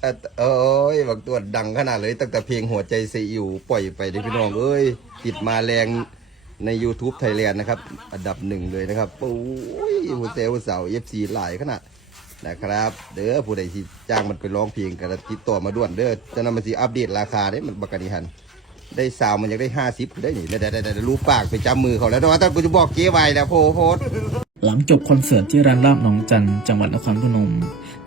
เอ่อโอ้ยบางตัวดังขนาดเลยตั้งแต่เพลงหัวใจซีอิวปล่อยไปเลยพี่น้องเอ้ยติดมาแรงใน YouTube ไทยแลนด์นะครับ อันดับหนึ่งเลยนะครับโอ้ยหัวเซลสาวเอฟซีหลายขนาดนะครับ เด้อผู้ใดที่จ้างมันไปร้องเพลงกันติดต่อมาด่วนเด้อจะนำมาสีอัปเดตราคาได้มันบักกะนิหันได้สาวมันยากได้ห้าสิบได้หนิได้ได้ได้ได้รู้ปากไปจับมือเขาแล้วแต่ว่าแต่กูจะบอกเจ๊ไว้นะโพโพส หลังจบคอนเสิร์ตที่ร้านลาบหนองจันจังหวัดนครพนม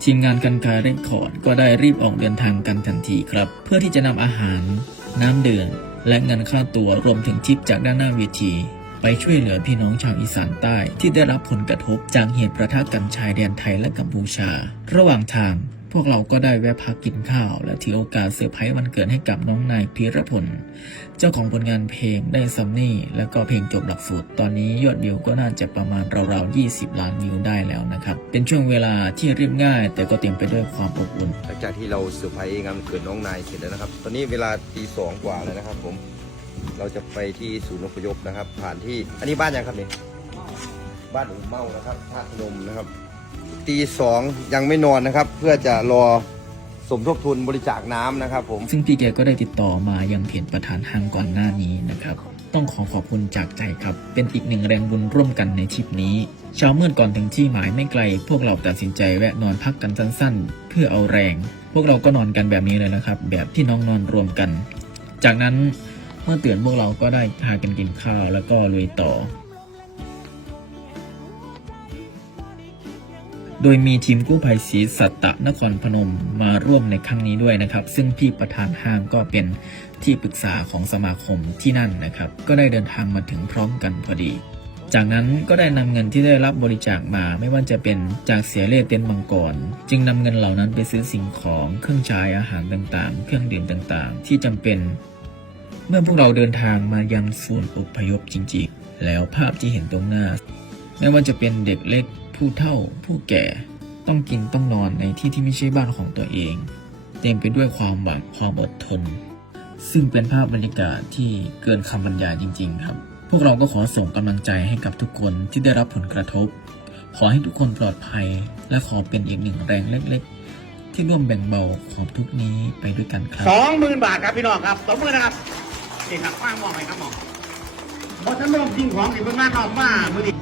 ทีมงานกันกายเรคคอร์ดก็ได้รีบออกเดินทางกันทันทีครับ เพื่อที่จะนำอาหาร น้ำดื่มและเงินค่าตัวรวมถึงทิปจากด้านหน้าเวที ไปช่วยเหลือพี่น้องชาวอีสานใต้ ที่ได้รับผลกระทบจากเหตุประทะกันชายแดนไทยและกัมพูชา ระหว่างทาง พวกเราก็ได้แวะพักกินข้าว และถือโอกาสเซอร์ไพรส์วันเกิดให้กับน้องนายพีรพล เจ้าของผลงานเพลงได้ซัมนี่ แล้วก็เพลงจบหลักสูตร ตอนนี้ยอดวิวก็น่าจะประมาณราวๆ 20 ล้านวิวได้แล้วนะครับ เป็นช่วงเวลาที่เรียบง่าย แต่ก็เต็มไปด้วยความอบอุ่น หลังจากที่เราเซอร์ไพรส์งานวันเกิดน้องนายเสร็จแล้วนะครับ ตอนนี้เวลาตีสองกว่าแล้วนะครับ ผม เราจะไปที่ศูนย์อพยพนะครับ ผ่านที่ อันนี้บ้านยังครับนี่บ้านอู่เมานะครับท่าพนมนะครับ ตีสองยังไม่นอนนะครับ เพื่อจะรอสมทบทุนบริจาคน้ำนะครับผมซึ่งพี่แกก็ได้ติดต่อมายังเพจประธานห้างก่อนหน้านี้นะครับ ต้องขอขอบคุณจากใจครับ เป็นอีกหนึ่งแรงบุญร่วมกันในทริปนี้เช้ามืดก่อนถึงที่หมายไม่ไกล พวกเราตัดสินใจแวะนอนพักกันสั้นๆ เพื่อเอาแรง พวกเราก็นอนกันแบบนี้เลยนะครับ แบบที่น้องนอนรวมกัน จากนั้นเมื่อตื่นพวกเราก็ได้พากันกินข้าวแล้วก็ลุยต่อ โดยมีทีมกู้ภัยศรีสัตตะนครพนมมาร่วมในครั้งนี้ด้วยนะครับ ซึ่งพี่ประธานห้างก็เป็นที่ปรึกษาของสมาคมที่นั่นนะครับ ก็ได้เดินทางมาถึงพร้อมกันพอดี จากนั้นก็ได้นำเงินที่ได้รับบริจาคมาไม่ว่าจะเป็นจากเสียเล่เต็นท์มังกรจึงนำเงินเหล่านั้นไปซื้อสิ่งของเครื่องใช้อาหารต่างๆ เครื่องดื่มต่างๆ ที่จำเป็น เมื่อพวกเราเดินทางมายังศูนย์อพยพจริงๆ แล้วภาพที่เห็นตรงหน้า ไม่ว่าจะเป็นเด็กเล็กผู้เฒ่า ผู้แก่ต้องกินต้องนอนในที่ที่ไม่ใช่บ้านของตัวเอง เต็มไปด้วยความหวังความอดทน ซึ่งเป็นภาพบรรยากาศที่เกินคำบรรยายจริง ๆ ครับ พวกเราก็ขอส่งกำลังใจให้กับทุกคนที่ได้รับผลกระทบ ขอให้ทุกคนปลอดภัย และขอเป็นอีกหนึ่งแรงเล็ก ๆ ที่ร่วมแบ่งเบาความทุกข์นี้ไปด้วยกันครับสองหมื่นบาทครับพี่น้องครับสองหมื่นนะครับนี่ครับว่างมองไหมครับหมอเพราะฉันลงจริงของนี่เพิ่นมานอกมามื่อนี้